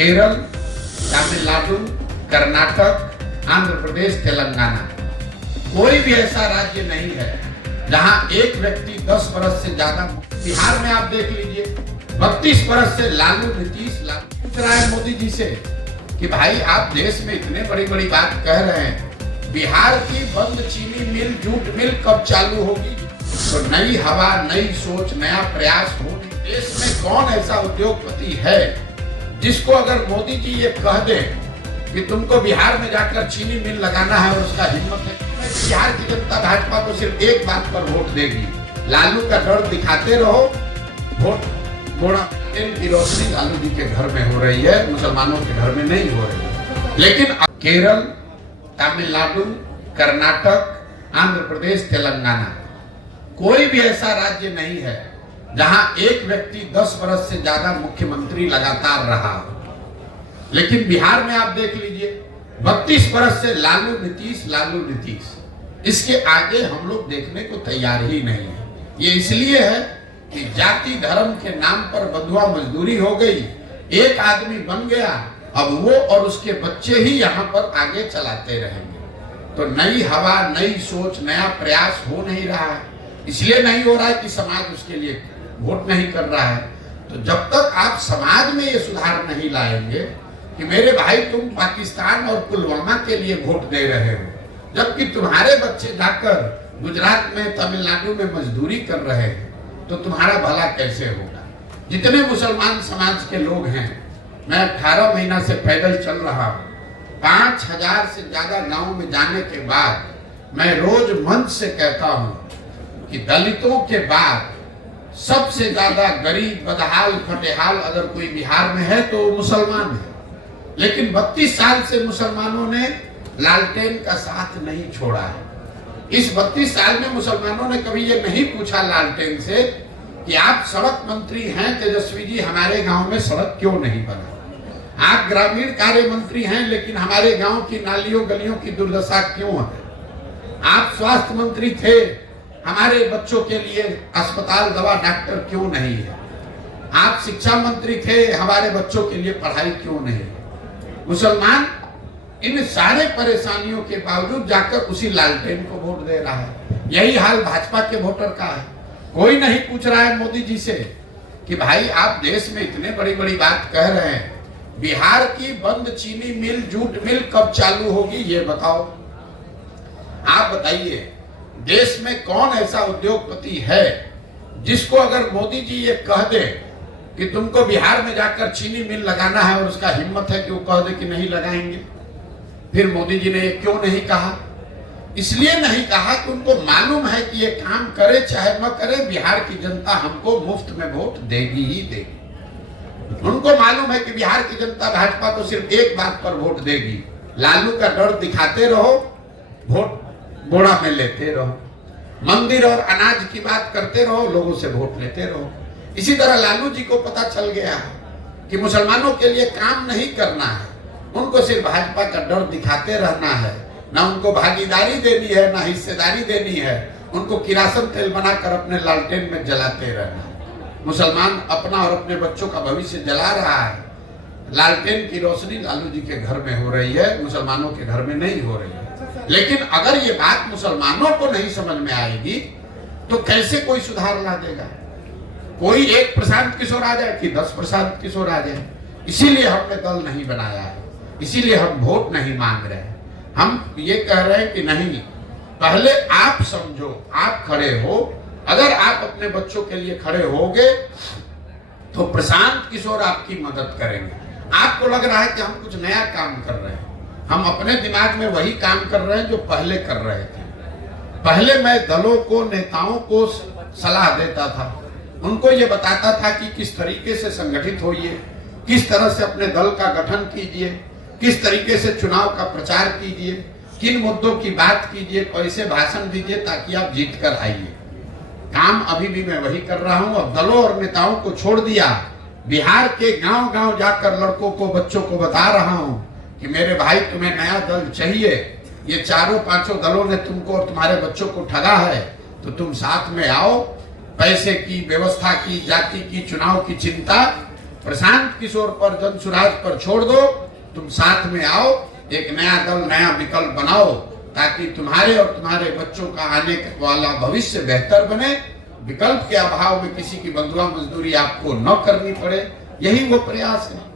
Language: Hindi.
केरल, तमिलनाडु, कर्नाटक, आंध्र प्रदेश, तेलंगाना, कोई भी ऐसा राज्य नहीं है जहां एक व्यक्ति 10 बरस से ज्यादा। बिहार में आप देख लीजिए 32 बरस से लालू नीतीश पूछ रहा है मोदी जी से कि भाई आप देश में इतने बड़ी बड़ी बात कह रहे हैं, बिहार की बंद चीनी मिल, जूट मिल कब चालू होगी? तो नई हवा, नई सोच, नया प्रयास हो। देश में कौन ऐसा उद्योगपति है जिसको अगर मोदी जी ये कह दे कि तुमको बिहार में जाकर चीनी मिल लगाना है और उसका हिम्मत है? बिहार की जनता भाजपा को सिर्फ एक बात पर वोट देगी, लालू का डर दिखाते रहो। वोट थोड़ा की रोशनी लालू जी के घर में हो रही है, मुसलमानों के घर में नहीं हो रही है। लेकिन केरल, तमिलनाडु, कर्नाटक, आंध्र प्रदेश, तेलंगाना, कोई भी ऐसा राज्य नहीं है जहां एक व्यक्ति 10 बरस से ज्यादा मुख्यमंत्री लगातार रहा हो। लेकिन बिहार में आप देख लीजिए 32 बरस से लालू नीतीश, इसके आगे हम लोग देखने को तैयार ही नहीं है। ये इसलिए है कि जाति धर्म के नाम पर बंधुआ मजदूरी हो गई, एक आदमी बन गया, अब वो और उसके बच्चे ही यहाँ पर आगे चलाते रहेंगे। तो नई हवा, नई सोच, नया प्रयास हो नहीं रहा है। इसलिए नहीं हो रहा है कि समाज उसके लिए वोट नहीं कर रहा है। तो जब तक आप समाज में ये सुधार नहीं लाएंगे कि मेरे भाई तुम पाकिस्तान और पुलवामा के लिए वोट दे रहे हो, जबकि तुम्हारे बच्चे जाकर गुजरात में, तमिलनाडु में मजदूरी कर रहे हैं, तो तुम्हारा भला कैसे होगा? जितने मुसलमान समाज के लोग हैं, मैं 18 महीना से पैदल चल रहा हूँ, 5000 से ज्यादा गांव में जाने के बाद मैं रोज मंच से कहता हूँ कि दलितों के बाद सबसे ज्यादा गरीब, बदहाल, फटेहाल अगर कोई बिहार में है तो मुसलमान है। लेकिन 32 साल से मुसलमानों ने लालटेन का साथ नहीं छोड़ा है। इस 32 साल में मुसलमानों ने कभी ये नहीं पूछा लालटेन से कि आप सड़क मंत्री हैं तेजस्वी जी, हमारे गांव में सड़क क्यों नहीं बना? आप ग्रामीण कार्य मंत्री हैं, लेकिन हमारे गांव की नालियों गलियों की दुर्दशा क्यों है? आप स्वास्थ्य मंत्री थे, हमारे बच्चों के लिए अस्पताल, दवा, डॉक्टर क्यों नहीं है? आप शिक्षा मंत्री थे, हमारे बच्चों के लिए पढ़ाई क्यों नहीं? मुसलमान इन सारे परेशानियों के बावजूद जाकर उसी लालटेन को वोट दे रहा है। यही हाल भाजपा के वोटर का है। कोई नहीं पूछ रहा है मोदी जी से कि भाई आप देश में इतने बड़ी बड़ी बात कह रहे हैं, बिहार की बंद चीनी मिल, जूट मिल कब चालू होगी ये बताओ। आप बताइए, देश में कौन ऐसा उद्योगपति है जिसको अगर मोदी जी ये कह दे कि तुमको बिहार में जाकर चीनी मिल लगाना है और उसका हिम्मत है कि वो कह दे कि नहीं लगाएंगे? फिर मोदी जी ने ये क्यों नहीं कहा? इसलिए नहीं कहा कि उनको मालूम है कि ये काम करे चाहे न करे, बिहार की जनता हमको मुफ्त में वोट देगी ही देगी। उनको मालूम है कि बिहार की जनता भाजपा को सिर्फ एक बात पर वोट देगी, लालू का डर दिखाते रहो, वोट बोड़ा में लेते रहो, मंदिर और अनाज की बात करते रहो, लोगों से वोट लेते रहो। इसी तरह लालू जी को पता चल गया कि मुसलमानों के लिए काम नहीं करना है, उनको सिर्फ भाजपा का डर दिखाते रहना है, ना उनको भागीदारी देनी है, ना हिस्सेदारी देनी है, उनको किरासन तेल बनाकर अपने लालटेन में जलाते रहना है। मुसलमान अपना और अपने बच्चों का भविष्य जला रहा है। लालटेन की रोशनी लालू जी के घर में हो रही है, मुसलमानों के घर में नहीं हो रही है। लेकिन अगर ये बात मुसलमानों को नहीं समझ में आएगी तो कैसे कोई सुधार ला देगा? कोई एक प्रशांत किशोर आ जाए कि 10 प्रशांत किशोर आ जाए। इसीलिए हमने दल नहीं बनाया है, इसीलिए हम वोट नहीं मांग रहे हैं। हम ये कह रहे हैं कि नहीं, पहले आप समझो, आप खड़े हो। अगर आप अपने बच्चों के लिए खड़े होगे तो प्रशांत किशोर आपकी मदद करेंगे। आपको लग रहा है कि हम कुछ नया काम कर रहे हैं, हम अपने दिमाग में वही काम कर रहे हैं जो पहले कर रहे थे। पहले मैं दलों को, नेताओं को सलाह देता था, उनको ये बताता था कि किस तरीके से संगठित होइए, किस तरह से अपने दल का गठन कीजिए, किस तरीके से चुनाव का प्रचार कीजिए, किन मुद्दों की बात कीजिए, कैसे भाषण दीजिए ताकि आप जीत कर आइए। काम अभी भी मैं वही कर रहा हूँ। अब दलों और नेताओं को छोड़ दिया, बिहार के गांव गांव जाकर लड़कों को, बच्चों को बता रहा हूँ कि मेरे भाई तुम्हें नया दल चाहिए, ये चारों पांचों दलों ने तुमको और तुम्हारे बच्चों को ठगा है, तो तुम साथ में आओ। पैसे की, व्यवस्था की, जाति की, चुनाव की चिंता प्रशांत किशोर पर, जनसुराज पर छोड़ दो, तुम साथ में आओ, एक नया दल, नया विकल्प बनाओ, ताकि तुम्हारे और तुम्हारे बच्चों का आने वाला भविष्य बेहतर बने। विकल्प के अभाव में किसी की बंधुआ मजदूरी आपको न करनी पड़े, यही वो प्रयास है।